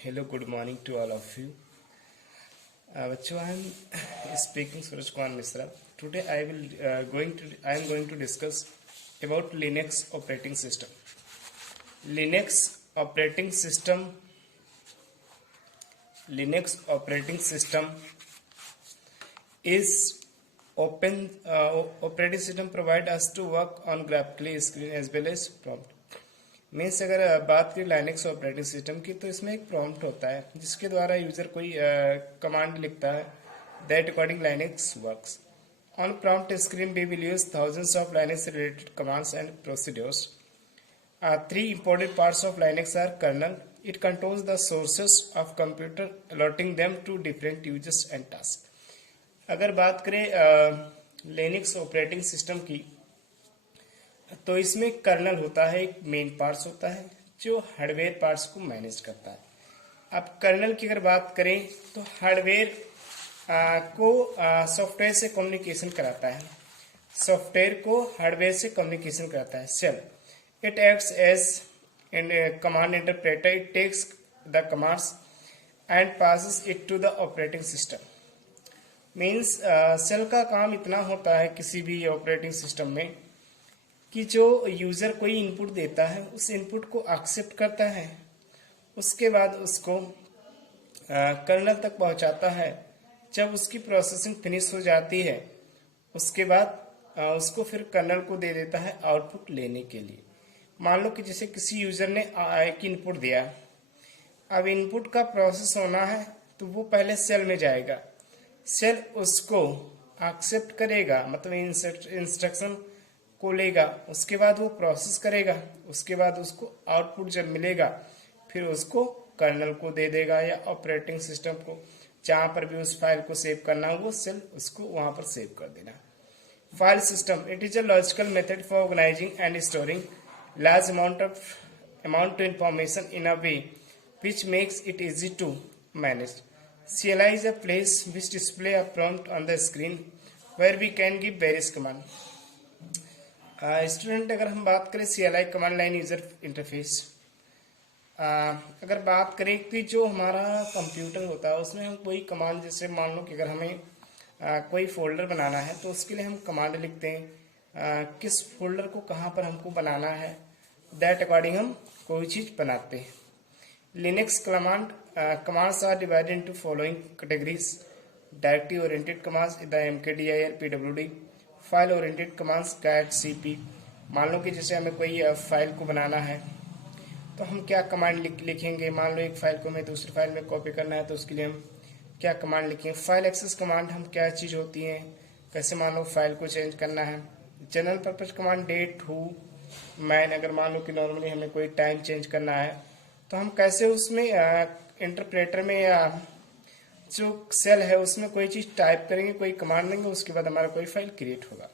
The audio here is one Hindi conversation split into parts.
Hello, good morning to all of you. बच्चों, I am speaking Suraj Kumar Misra. Today I am going to discuss about Linux operating system. Linux operating system is open operating system provide us to work on graphical screen as well as prompt. Means अगर बात करें लाइनक्स ऑपरेटिंग सिस्टम की, तो इसमें एक प्रॉम्प्ट होता है जिसके द्वारा यूजर कोई कमांड लिखता है. That according Linux works on prompt screen. We will use thousands of Linux related commands and procedures. Three important parts of Linux are kernel. It controls the sources of computer, allotting them to different users and tasks. अगर बात करें लिनक्स ऑपरेटिंग सिस्टम की, तो इसमें कर्नल होता है, एक मेन पार्ट्स होता है जो हार्डवेयर पार्ट्स को मैनेज करता है. अब कर्नल की अगर बात करें तो हार्डवेयर को सॉफ्टवेयर से कम्युनिकेशन कराता है, सॉफ्टवेयर को हार्डवेयर से कम्युनिकेशन कराता है. Shell it acts as in command interpreter. It takes the commands and passes it to the operating system. Means shell का काम इतना होता है किसी भी ऑपरेटिंग सिस्टम में कि जो यूजर कोई इनपुट देता है उस इनपुट को एक्सेप्ट करता है, उसके बाद उसको कर्नल तक पहुंचाता है. जब उसकी प्रोसेसिंग फिनिश हो जाती है उसके बाद उसको फिर कर्नल को दे देता है आउटपुट लेने के लिए. मान लो कि जैसे किसी यूजर ने एक इनपुट दिया, अब इनपुट का प्रोसेस होना है तो वो पहले सेल में जाएगा, सेल उसको एक्सेप्ट करेगा, मतलब इंस्ट्रक्शन को लेगा, उसके बाद वो प्रोसेस करेगा, उसके बाद उसको आउटपुट जब मिलेगा फिर उसको कर्नल को दे देगा या ऑपरेटिंग सिस्टम को. जहां पर भी उस फाइल को सेव करना हो वो सेल उसको वहां पर सेव कर देना. File system it is a logical method for organizing and storing large amount of information in a way which makes it easy to manage. CLI is a place which display a prompt on the screen where we can give various command. Student अगर हम बात करें CLI command line user interface, अगर बात करें कि जो हमारा कंप्यूटर होता है उसमें हम कोई कमांड, जैसे मान लो कि अगर हमें कोई फोल्डर बनाना है तो उसके लिए हम कमांड लिखते हैं, किस फोल्डर को कहाँ पर हमको बनाना है, दैट अकॉर्डिंग हम कोई चीज़ बनाते हैं. Linux commands are divided into following categories: directory oriented commands, the mkdir, pwd, file oriented commands, cat, cp. मान लो कि जैसे हमें कोई फाइल को बनाना है तो हम क्या कमांड लिखेंगे. मान लो एक फाइल को हमें दूसरी फाइल में कॉपी करना है तो उसके लिए हम क्या कमांड लिखेंगे. फाइल एक्सेस कमांड हम क्या चीज़ होती है, कैसे मान लो फाइल को चेंज करना है. General purpose command date, who, man. अगर मान लो कि नॉर्मली हमें कोई टाइम चेंज करना है तो हम कैसे उसमें इंटरप्रेटर में या जो सेल है उसमें कोई चीज टाइप करेंगे, कोई कमांड देंगे, उसके बाद हमारा कोई फाइल क्रिएट होगा.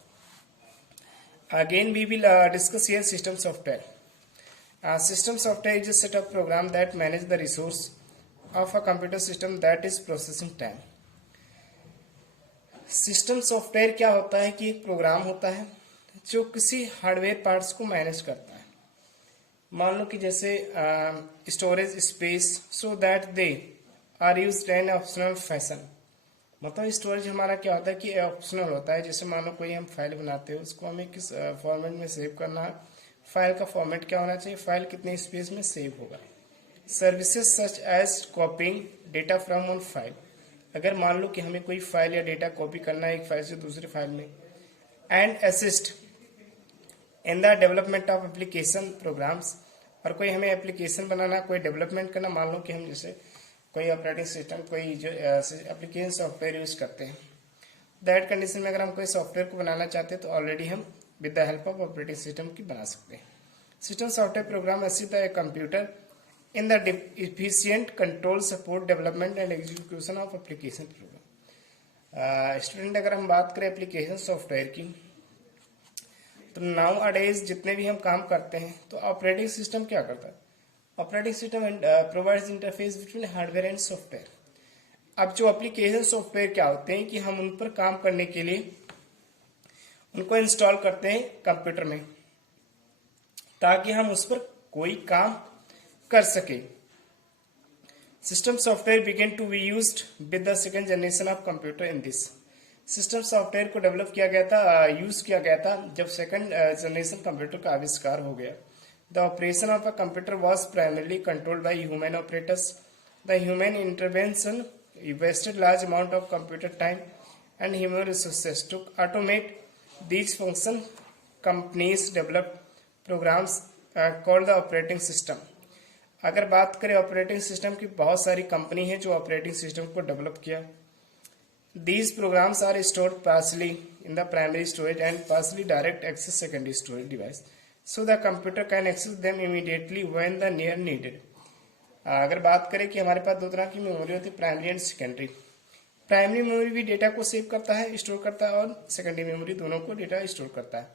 Again we will discuss here system software. System software is a set of program that manage the resource of a computer system that is processing time. System software क्या होता है कि एक प्रोग्राम होता है जो किसी हार्डवेयर पार्ट्स को मैनेज करता है. मान लो कि जैसे storage space, so that they are used in optional fashion. मतलब स्टोरेज हमारा क्या होता है कि ऑप्शनल होता है. जैसे मान लो कोई हम फाइल बनाते हैं, उसको हमें किस फॉर्मेट में सेव करना है, फाइल का फॉर्मेट क्या होना चाहिए, फाइल कितने स्पेस में सेव होगा. Services such as copying data from one file. अगर मान लो कि हमें कोई फाइल या डेटा कॉपी करना है एक फाइल से दूसरी फाइल में, and assist in the development of application programs. और कोई हमें एप्लीकेशन बनाना, कोई डेवलपमेंट करना, मान लो कि हम जैसे कोई ऑपरेटिंग सिस्टम, कोई जो एप्लीकेशन सॉफ्टवेयर यूज करते हैं, दैट कंडीशन में अगर हम कोई सॉफ्टवेयर को बनाना चाहते हैं तो ऑलरेडी हम with the help of operating system की बना सकते हैं. System software program assist the computer in the efficient control, support, development and execution of application program. Student अगर हम बात करें एप्लीकेशन सॉफ्टवेयर की, तो नाउ अडेज जितने भी हम काम करते हैं तो ऑपरेटिंग सिस्टम क्या करता है, operating system provides interface between hardware and software. अब जो एप्लीकेशन सॉफ्टवेयर क्या होते हैं कि हम उन पर काम करने के लिए उनको इंस्टॉल करते हैं कंप्यूटर में, ताकि हम उस पर कोई काम कर सके. System software begin to be used with the second generation of computer in this. System software को डेवलप किया गया था, यूज किया गया था जब सेकेंड जनरेशन कंप्यूटर का आविष्कार हो गया। The operation of a computer was primarily controlled by human operators. The human intervention wasted large amount of computer time and human resources to automate these functions. Companies developed programs called the operating system. अगर बात करें ऑपरेटिंग सिस्टम की, बहुत सारी कंपनी है जो ऑपरेटिंग सिस्टम को डेवलप किया। These programs are stored partially in the primary storage and partially direct access secondary storage device, so the computer can access them immediately when the near needed. अगर बात करें कि हमारे पास दो तरह की मेमोरी होती है, primary and secondary. Primary memory भी डेटा को सेव करता है, स्टोर करता है, और सेकेंडरी मेमोरी दोनों को डेटा स्टोर करता है।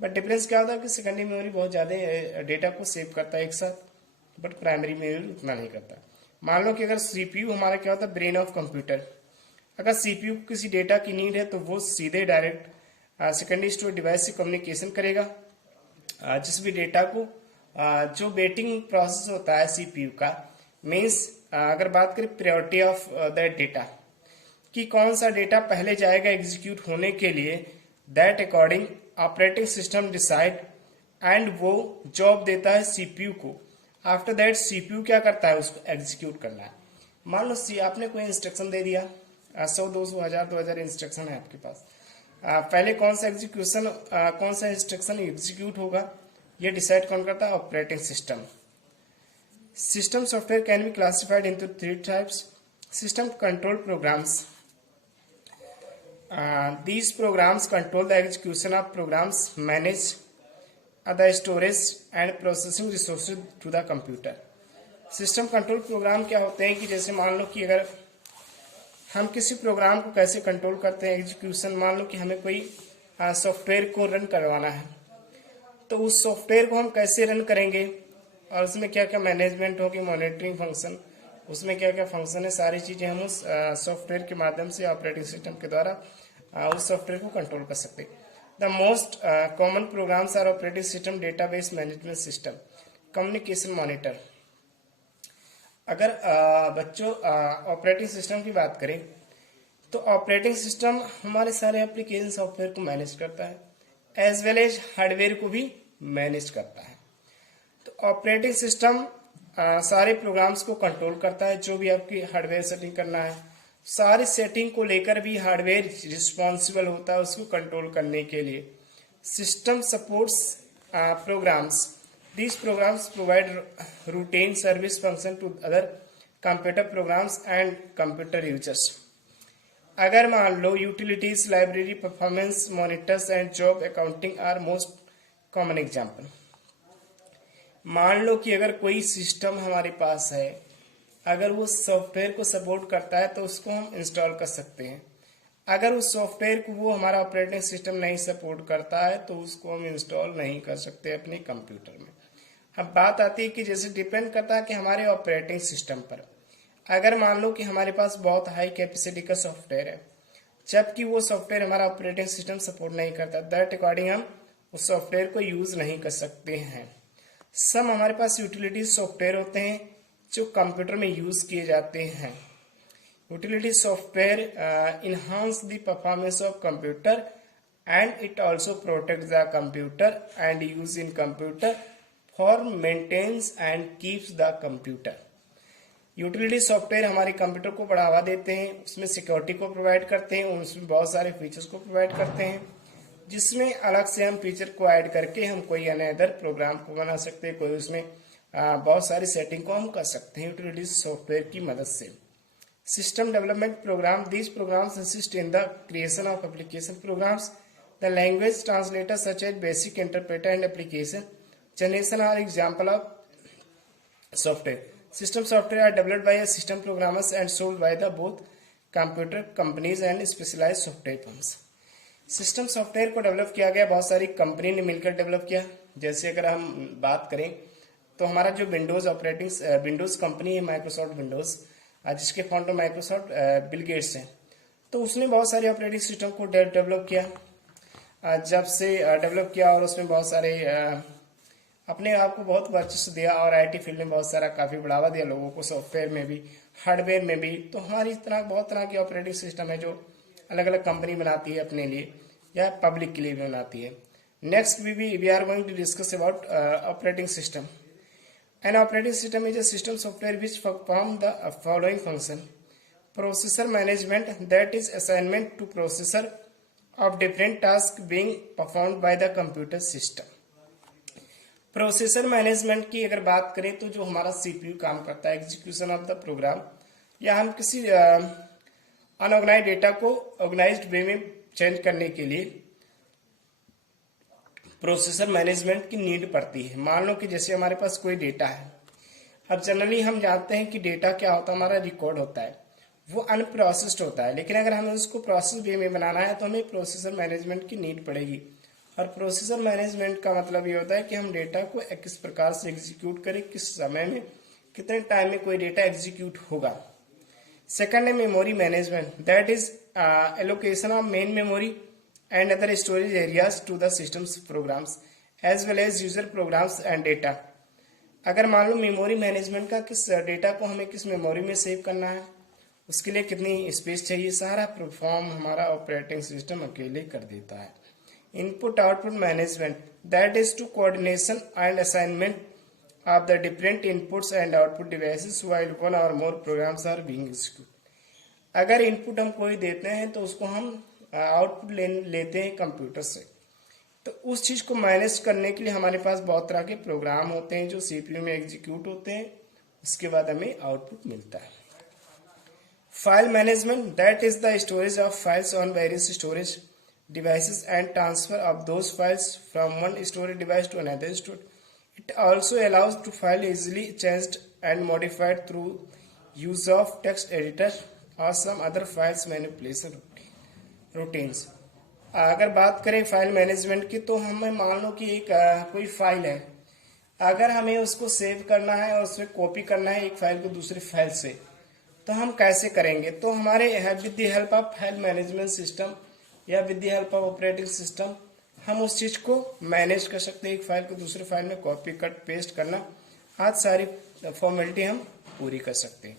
बट डिफरेंस क्या होता है कि सेकेंडरी मेमोरी बहुत ज़्यादा डेटा को सेव करता है एक साथ, बट प्राइमरी मेमोरी उतना नहीं करता। मान लो कि अगर सीपीयू हमारा क्या होता है, ब्रेन ऑफ कंप्यूटर, अगर सीपीयू को किसी डेटा की नीड है तो वो सीधे डायरेक्ट सेकेंडरी स्टोर डिवाइस से कम्युनिकेशन करेगा। जिस भी डेटा को जो वेटिंग प्रोसेस होता है सीपीयू का, मीन्स अगर बात करें प्रायोरिटी ऑफ दैट डेटा कि कौन सा डेटा पहले जाएगा एग्जीक्यूट होने के लिए, that according operating system decide and वो जॉब देता है सीपीयू को। आफ्टर दैट सीपीयू क्या करता है, उसको एग्जीक्यूट करना है। मान लो आपने कोई इंस्ट्रक्शन दे दिया, 100, 200, 1000, 2000 इंस्ट्रक्शन है आपके पास। पहले कौन सा इंस्ट्रक्शन एग्जीक्यूट होगा, ये डिसाइड कौन करता है, operating system. System software can be classified into 3 types. System control programs, these programs control the execution of programs, manage the storage and processing resources to the computer. System control program क्या होते हैं कि जैसे मान लो कि अगर हम किसी प्रोग्राम को कैसे कंट्रोल करते हैं एग्जीक्यूशन, मान लो कि हमें कोई सॉफ्टवेयर को रन करवाना है, तो उस सॉफ्टवेयर को हम कैसे रन करेंगे और उसमें क्या क्या मैनेजमेंट होगी, मॉनिटरिंग फंक्शन, उसमें क्या क्या फंक्शन है, सारी चीजें हम उस सॉफ्टवेयर के माध्यम से ऑपरेटिंग सिस्टम के द्वारा उस सॉफ्टवेयर को कंट्रोल कर सकते हैं। The most common programs are operating system, database management system, communication monitor. अगर बच्चों ऑपरेटिंग सिस्टम की बात करें तो ऑपरेटिंग सिस्टम हमारे सारे एप्लीकेशन सॉफ्टवेयर को मैनेज करता है, एज वेल एज हार्डवेयर को भी मैनेज करता है। तो ऑपरेटिंग सिस्टम सारे प्रोग्राम्स को कंट्रोल करता है, जो भी आपकी हार्डवेयर सेटिंग करना है, सारी सेटिंग को लेकर भी हार्डवेयर रिस्पॉन्सिबल होता है उसको कंट्रोल करने के लिए। System supports programs, these programs provide routine service function to other computer programs and computer users. अगर मान लो utilities, library, performance monitors and job accounting are most common example. मान लो कि अगर कोई सिस्टम हमारे पास है, अगर वो सॉफ्टवेयर को सपोर्ट करता है तो उसको हम इंस्टॉल कर सकते हैं। अगर उस सॉफ्टवेयर को वो हमारा ऑपरेटिंग सिस्टम नहीं सपोर्ट करता है तो उसको हम इंस्टॉल नहीं कर सकते अपने कंप्यूटर में। अब बात आती है कि जैसे डिपेंड करता है कि हमारे ऑपरेटिंग सिस्टम पर। अगर मान लो कि हमारे पास बहुत हाई कैपेसिटी का सॉफ्टवेयर है, जबकि वो सॉफ्टवेयर हमारा ऑपरेटिंग सिस्टम सपोर्ट नहीं करता, दैट अकॉर्डिंग हम उस सॉफ्टवेयर को यूज नहीं कर सकते हैं। सब हमारे पास यूटिलिटी सॉफ्टवेयर होते हैं जो कंप्यूटर में यूज किए जाते हैं। Utility software enhance the performance of computer and it also protects the computer and use in computer for maintenance and keeps the computer. Utility software हमारे कंप्यूटर को बढ़ावा देते हैं, उसमें सिक्योरिटी को प्रोवाइड करते हैं, उसमें बहुत सारे फीचर्स को प्रोवाइड करते हैं, जिसमें अलग से हम फीचर को ऐड करके हम कोई अनदर प्रोग्राम को बना सकते हैं, कोई उसमें बहुत सारी सेटिंग को हम कर सकते हैं यूटिलिटी सॉफ्टवेयर की मदद से। System development program, these programs assist in the creation of application programs. The language translators such as basic interpreter and application generation are example of software. System software are developed by a system programmers and sold by the both computer companies and specialized software firms. System software को डेवलप किया गया, बहुत सारी कंपनी ने मिलकर डेवलप किया। जैसे अगर हम बात करें तो हमारा जो विंडोज कंपनी है, माइक्रोसॉफ्ट विंडोज, जिसके फाउंडर माइक्रोसॉफ्ट बिल गेट्स हैं, तो उसने बहुत सारे ऑपरेटिंग सिस्टम को डेवलप किया। जब से डेवलप किया और उसमें बहुत सारे अपने आप को बहुत वर्चस्व दिया और आईटी फील्ड में बहुत सारा काफी बढ़ावा दिया लोगों को, सॉफ्टवेयर में भी, हार्डवेयर में भी। तो हमारी इस तरह बहुत तरह की ऑपरेटिंग सिस्टम है जो अलग अलग कंपनी बनाती है अपने लिए या पब्लिक के लिए भी बनाती है। Next we are going to discuss about operating system. An operating system is a system software which perform the following function: processor management, that is assignment to processor of different tasks being performed by the computer system। Processor management की अगर बात करें तो जो हमारा सीपीयू काम करता है, एग्जीक्यूशन ऑफ द प्रोग्राम, या हम किसी अनऑर्गेनाइज डेटा को ऑर्गेनाइज्ड वे में चेंज करने के लिए प्रोसेसर मैनेजमेंट की नीड पड़ती है। मान लो कि जैसे हमारे पास कोई डेटा है, अब जनरली हम जानते हैं कि डेटा क्या होता है, हमारा रिकॉर्ड होता है, वो अनप्रोसेस्ड होता है। लेकिन अगर हमें उसको प्रोसेस वे में बनाना है तो हमें प्रोसेसर मैनेजमेंट की नीड पड़ेगी। और प्रोसेसर मैनेजमेंट का मतलब ये होता है कि हम डेटा को किस प्रकार से एग्जीक्यूट करें, किस समय में, कितने टाइम में कोई डेटा एग्जीक्यूट होगा। सेकंड है memory management, that is allocation of main memory and other storage areas to the system's programs as well as user programs and data। अगर मान लो मेमोरी मैनेजमेंट का किस डेटा को हमें किस मेमोरी में सेव करना है, उसके लिए कितनी स्पेस चाहिए, सारा परफॉर्म हमारा ऑपरेटिंग सिस्टम अकेले कर देता है। Input output management, that is to coordination and assignment of the different inputs and output devices while one or more programs are being execute. अगर इनपुट हम कोई देते हैं तो उसको हम आउटपुट लेते हैं कंप्यूटर से, तो उस चीज को मैनेज करने के लिए हमारे पास बहुत तरह के प्रोग्राम होते हैं जो सीपीयू में एग्जीक्यूट होते हैं, उसके बाद हमें आउटपुट मिलता है। File management, that is the storage of files on various storage devices and transfer of those files from one storage device to another storage. It also allows to file easily changed and modified through use of text editor और some other files manipulation routines. अगर बात करें फाइल मैनेजमेंट की, तो हमें मान लो कि एक कोई फाइल है, अगर हमें उसको सेव करना है और उसमें कॉपी करना है एक फाइल को दूसरी फाइल से, तो हम कैसे करेंगे? तो हमारे with the help of file management system या with the help of operating system हम उस चीज को मैनेज कर सकते हैं। एक फाइल को दूसरे फाइल में कॉपी कट पेस्ट करना, आज सारी फॉर्मेलिटी हम पूरी कर सकते हैं।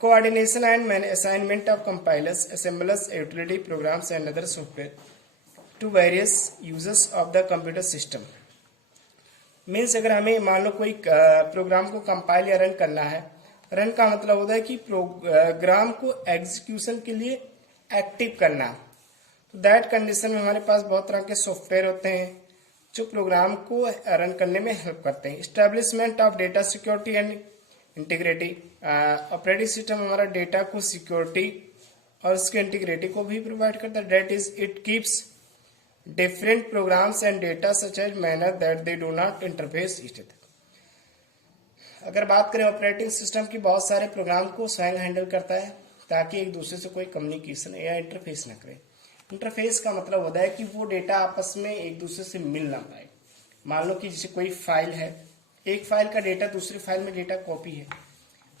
Coordination and assignment of compilers, assemblers, utility programs and other software to various users of the computer system। Means अगर हमें मान लो कोई प्रोग्राम को कंपाइल या रन करना है, रन का मतलब होता है कि प्रोग्राम को एग्जीक्यूशन के लिए एक्टिव करना। तो दैट कंडीशन में हमारे पास बहुत तरह के सॉफ्टवेयर होते हैं जो प्रोग्राम को रन करने में हेल्प करते हैं। Establishment of data security and integrity, operating system हमारा डेटा को सिक्योरिटी और उसके इंटीग्रिटी को भी प्रोवाइड करता है। That is it keeps different programs and data such as manner that they do not interface each other. अगर बात करें ऑपरेटिंग सिस्टम की, बहुत सारे प्रोग्राम को स्वयं हैंडल करता है ताकि एक दूसरे से कोई कम्युनिकेशन या इंटरफेस न करे। इंटरफेस का मतलब होता है कि वो डेटा आपस में एक दूसरे से मिल ना पाए। मान लो कि जैसे कोई फाइल है, एक फाइल का डेटा दूसरी फाइल में डेटा कॉपी है।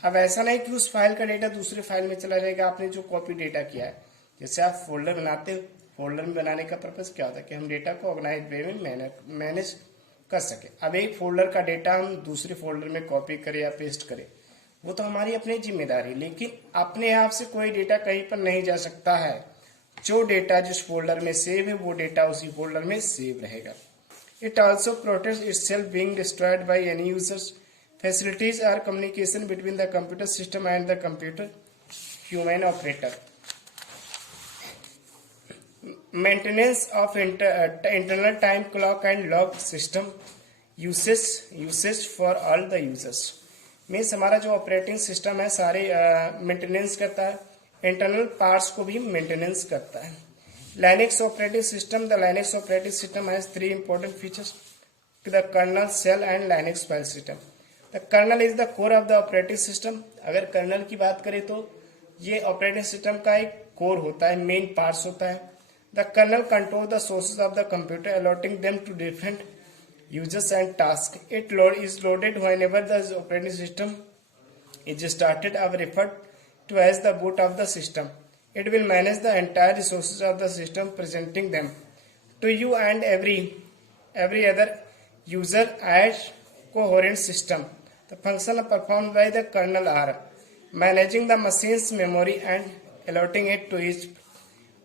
अब ऐसा नहीं कि उस फाइल का डेटा दूसरी फाइल में चला जाएगा, आपने जो कॉपी डेटा किया है। जैसे आप फोल्डर बनाते हो, फोल्डर में बनाने का पर्पज क्या होता है कि हम डेटा को ऑर्गेनाइज वे में मैनेज कर सके। अब एक फोल्डर का डेटा हम दूसरे फोल्डर में कॉपी करें या पेस्ट करें, वो तो हमारी अपनी जिम्मेदारी, लेकिन अपने आप से कोई डेटा कहीं पर नहीं जा सकता है। जो डेटा जिस फोल्डर में सेव है वो डेटा उसी फोल्डर में सेव रहेगा। It also protects itself being destroyed by any users, facilities or communication between the computer system and the computer human operator। Maintenance of internal time clock and log system usage for all the users। Means हमारा जो ऑपरेटिंग सिस्टम है सारे मेंटेनेंस करता है, इंटरनल पार्ट्स को भी मेंटेनेंस करता है। Linux operating system, the Linux operating system has three important features: the kernel, shell and Linux file system। The kernel is the core of the operating system। अगर kernel की बात करें तो ये operating system का एक core होता है, main parts होता है। The kernel control the sources of the computer, allotting them to different users and tasks। It is loaded whenever the operating system is started or referred to as the boot of the system। It will manage the entire resources of the system, presenting them to you and every other user as coherent system. The function performed by the kernel are managing the machine's memory and allotting it to each,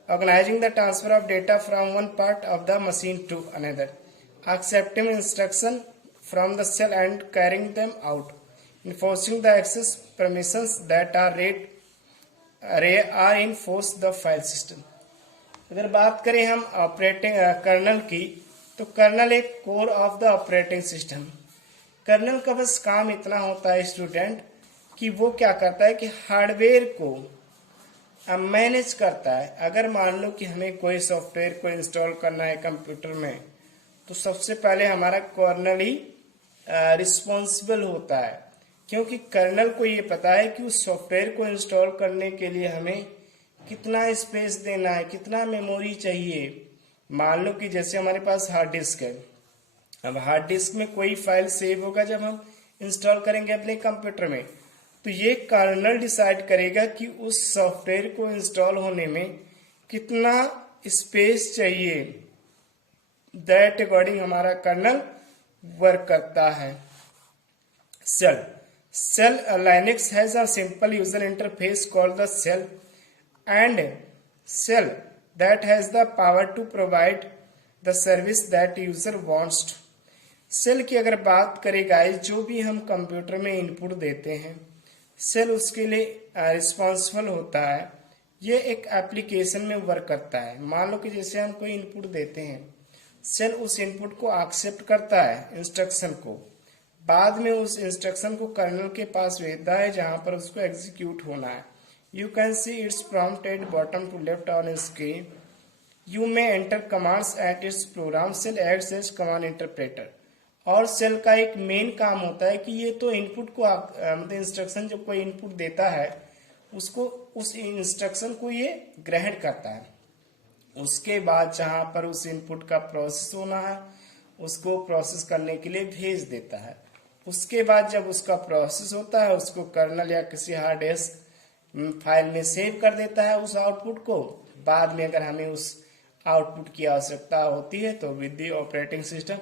organizing the transfer of data from one part of the machine to another, accepting instruction from the cell and carrying them out, enforcing the access permissions that are enforced the file system. अगर बात करें हम ऑपरेटिंग कर्नल की, तो कर्नल एक core of the operating system. Kernel का बस काम इतना होता है स्टूडेंट कि वो क्या करता है कि हार्डवेयर को मैनेज करता है। अगर मान लो कि हमें कोई सॉफ्टवेयर को इंस्टॉल करना है कंप्यूटर में, तो सबसे पहले हमारा कर्नल ही रिस्पॉन्सिबल होता है, क्योंकि कर्नल को ये पता है कि उस सॉफ्टवेयर को इंस्टॉल करने के लिए हमें कितना स्पेस देना है, कितना मेमोरी चाहिए। मान लो कि जैसे हमारे पास हार्ड डिस्क है, अब हार्ड डिस्क में कोई फाइल सेव होगा जब हम इंस्टॉल करेंगे अपने कंप्यूटर में, तो ये कर्नल डिसाइड करेगा कि उस सॉफ्टवेयर को इंस्टॉल होने में कितना स्पेस चाहिए। दैट अकॉर्डिंग हमारा कर्नल वर्क करता है। Cell Linux has a simple user interface called the shell, and shell that has the power to provide the service that user wants to. Shell की अगर बात करें गाइस, जो भी हम कंप्यूटर में इनपुट देते हैं, सेल उसके लिए रिस्पॉन्सिबल होता है। ये एक एप्लीकेशन में वर्क करता है। मान लो कि जैसे हम कोई इनपुट देते हैं, सेल उस इनपुट को एक्सेप्ट करता है, इंस्ट्रक्शन को, बाद में उस इंस्ट्रक्शन को कर्नल के पास भेजता है जहां पर उसको एग्जीक्यूट होना है। You can see its prompt at bottom to left on screen. You may enter commands at its program. Shell acts as command interpreter. और सेल का एक मेन काम होता है कि ये तो इनपुट को मतलब इंस्ट्रक्शन जब कोई इनपुट देता है, उसको उस इंस्ट्रक्शन को ये ग्रहण करता है। उसके बाद जहां पर उस इनपुट का प्रोसेस होना है, उसको प्रोसेस करने के लिए भेज देता है। उसके बाद जब उसका प्रोसेस होता है, उसको कर्नल या किसी हार्ड डिस्क फाइल में सेव कर देता है उस आउटपुट को। बाद में अगर हमें उस आउटपुट की आवश्यकता होती है तो विद द ऑपरेटिंग सिस्टम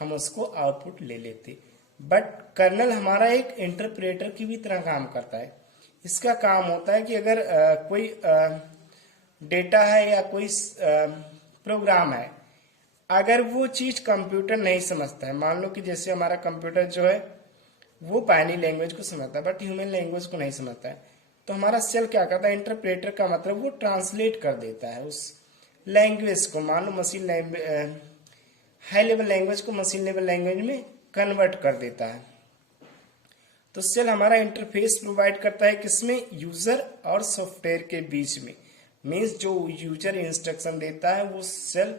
हम उसको आउटपुट ले लेते। बट कर्नल हमारा एक इंटरप्रेटर की भी तरह काम करता है। इसका काम होता है कि अगर कोई डेटा है या कोई प्रोग्राम है, अगर वो चीज कंप्यूटर नहीं समझता है, मान लो कि जैसे हमारा कंप्यूटर जो है वो बाइनरी लैंग्वेज को समझता है बट ह्यूमन लैंग्वेज को नहीं समझता है, तो हमारा सेल क्या करता है, इंटरप्रेटर का मतलब वो ट्रांसलेट कर देता है उस लैंग्वेज को। मान लो मशीन हाई लेवल लैंग्वेज को मशीन लेवल लैंग्वेज में कन्वर्ट कर देता है। तो सेल हमारा इंटरफेस प्रोवाइड करता है किसमें, यूजर और सॉफ्टवेयर के बीच में। मीन्स जो यूजर इंस्ट्रक्शन देता है वो सेल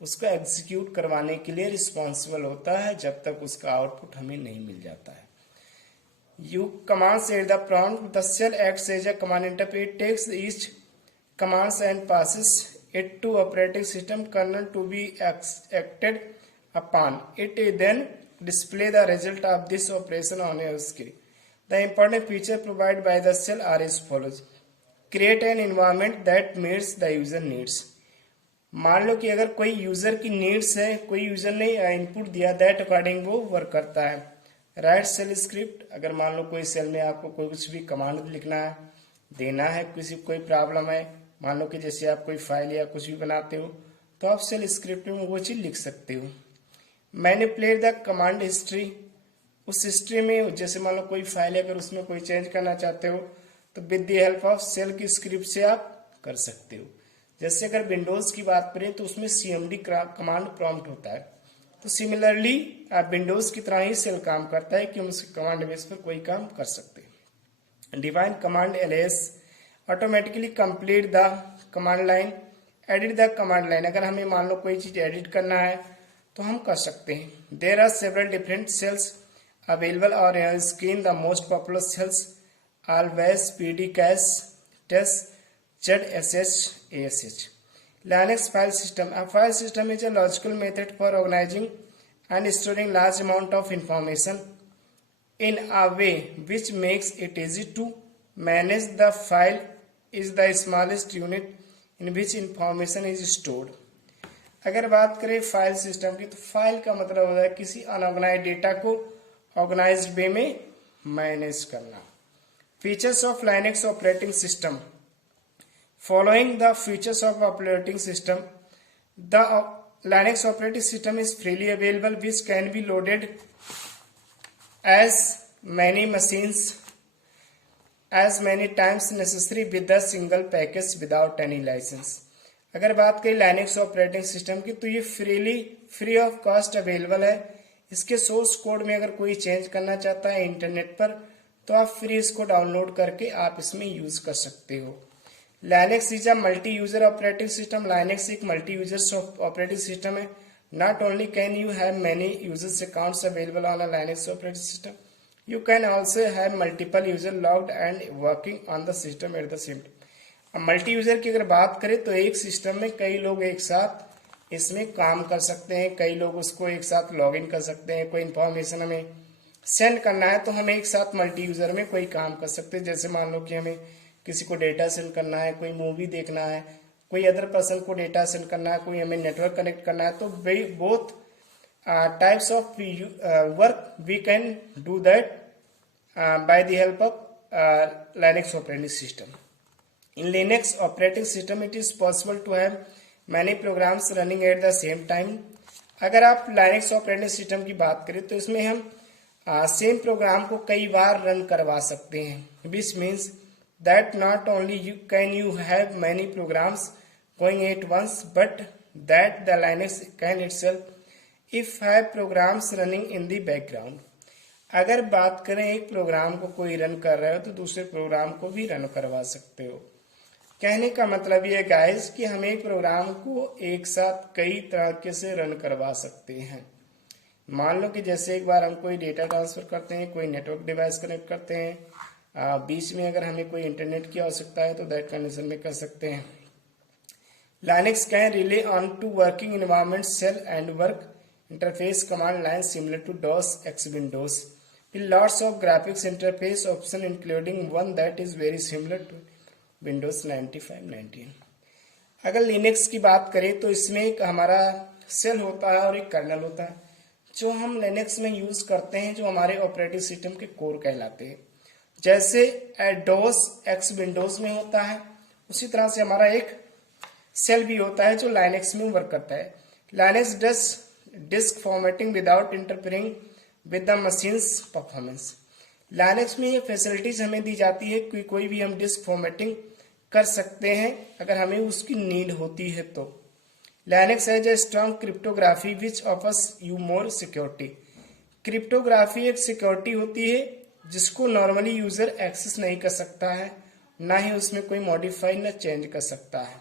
उसको एग्जीक्यूट करवाने के लिए रिस्पॉन्सिबल होता है जब तक उसका आउटपुट हमें नहीं मिल जाता है। You commands at the prompt, the shell acts as a command interpreter, takes each commands and passes it to operating system kernel to be acted upon. It then display the result of this operation on your screen. The important feature provided by the shell are as follows. Create an environment that meets the user needs. मान लो कि अगर कोई यूजर की नीड्स है, कोई यूजर ने इनपुट दिया, दैट अकॉर्डिंग वो वर्क करता है। राइट सेल स्क्रिप्ट, अगर मान लो कोई सेल में आपको कोई कुछ भी कमांड लिखना है, देना है, कोई प्रॉब्लम है, मान लो कि जैसे आप कोई फाइल या कुछ भी बनाते हो तो आप सेल स्क्रिप्ट में वो चीज लिख सकते हो। मैनिपुलेट द कमांड हिस्ट्री, उस हिस्ट्री में जैसे मान लो कोई फाइल है, अगर उसमें कोई चेंज करना चाहते हो तो with the help of shell की स्क्रिप्ट से आप कर सकते हो। जैसे अगर विंडोज की बात करें तो उसमें cmd कमांड प्रॉम्प्ट होता है, तो सिमिलरली विंडोज की तरह ही सेल काम करता है कि हम उसके कमांड बेस पर कोई काम कर सकते हैं। Define command LS, automatically complete the command line, edit the command line, अगर हमें मान लो कोई चीज एडिट करना है तो हम कर सकते हैं। There are several different shells available और screen, the most popular shells always PD cash test ZSH ASH. Linux file system. A file system is a logical method for organizing and storing large amount of information in a way which makes it easy to manage. The file is the smallest unit in which information is stored. अगर बात करें फाइल सिस्टम की, तो फाइल का मतलब होता है किसी अनऑर्गेनाइज डेटा को ऑर्गेनाइज्ड वे में मैनेज करना। Features of Linux operating system. Following the features of operating system, the Linux operating system is freely available, which can be loaded as many machines as many times necessary with a single package without any license। अगर बात करें लाइनेक्स ऑपरेटिंग सिस्टम की, तो ये फ्री ऑफ कॉस्ट अवेलेबल है। इसके सोर्स कोड में अगर कोई चेंज करना चाहता है इंटरनेट पर, तो आप फ्री इसको डाउनलोड करके आप इसमें यूज कर सकते हो। Linux is a multi user operating system. Linux एक मल्टी यूजर ऑपरेटिंग सिस्टम है। Not only can you have many users accounts available on a Linux operating system, you can also have multiple user logged and working on the system eight the same time. अब मल्टी यूजर की अगर बात करें, तो एक सिस्टम में कई लोग एक साथ इसमें काम कर सकते हैं, कई लोग उसको एक साथ लॉग इन कर सकते हैं। कोई इन्फॉर्मेशन हमें सेंड करना है, तो हम एक साथ मल्टी यूजर में कोई काम कर सकते हैं। जैसे मान लो कि हमें किसी को डेटा सेंड करना है, कोई मूवी देखना है, कोई अदर पर्सन को डेटा सेंड करना है, कोई हमें नेटवर्क कनेक्ट करना है, तो both types of work we can do that by the help of Linux operating system. In Linux operating system it is possible to have many programs running at the same time. अगर आप Linux ऑपरेटिंग सिस्टम की बात करें, तो इसमें हम सेम प्रोग्राम को कई बार रन करवा सकते हैं, which means that not only can you have many programs going at once, but that the Linux can itself if have programs running in the background। अगर बात करें एक प्रोग्राम को कोई रन कर रहा है, तो दूसरे प्रोग्राम को भी रन करवा सकते हो। कहने का मतलब ये गाइस कि हम एक प्रोग्राम को एक साथ कई तरीके से रन करवा सकते हैं। मान लो कि जैसे एक बार हम कोई डेटा ट्रांसफर करते हैं, कोई नेटवर्क डिवाइस कनेक्ट करते हैं, बीच में अगर हमें कोई इंटरनेट की आवश्यकता है, तो दैट कंडीशन में कर सकते हैं। Linux can rely on two working environment shell and work interface command line similar to DOS X Windows, with lots of graphics interface option including one that is very similar to Windows 95-19। अगर Linux की बात करें, तो इसमें एक हमारा सेल होता है और एक कर्नल होता है, जो हम Linux में यूज करते हैं, जो हमारे ऑपरेटिंग सिस्टम के कोर कहलाते हैं। जैसे डोस एक्स विंडोज में होता है, उसी तरह से हमारा एक सेल भी होता है जो Linux में वर्क करता है। Linux does disk formatting without interfering with the machines performance. Linux में ये फैसिलिटीज हमें दी जाती है कि कोई भी हम डिस्क फॉर्मेटिंग कर सकते हैं अगर हमें उसकी नीड होती है तो। Linux has a strong cryptography which offers you more security. Cryptography एक सिक्योरिटी होती है जिसको नॉर्मली यूजर एक्सेस नहीं कर सकता है, ना ही उसमें कोई मॉडिफाई ना चेंज कर सकता है।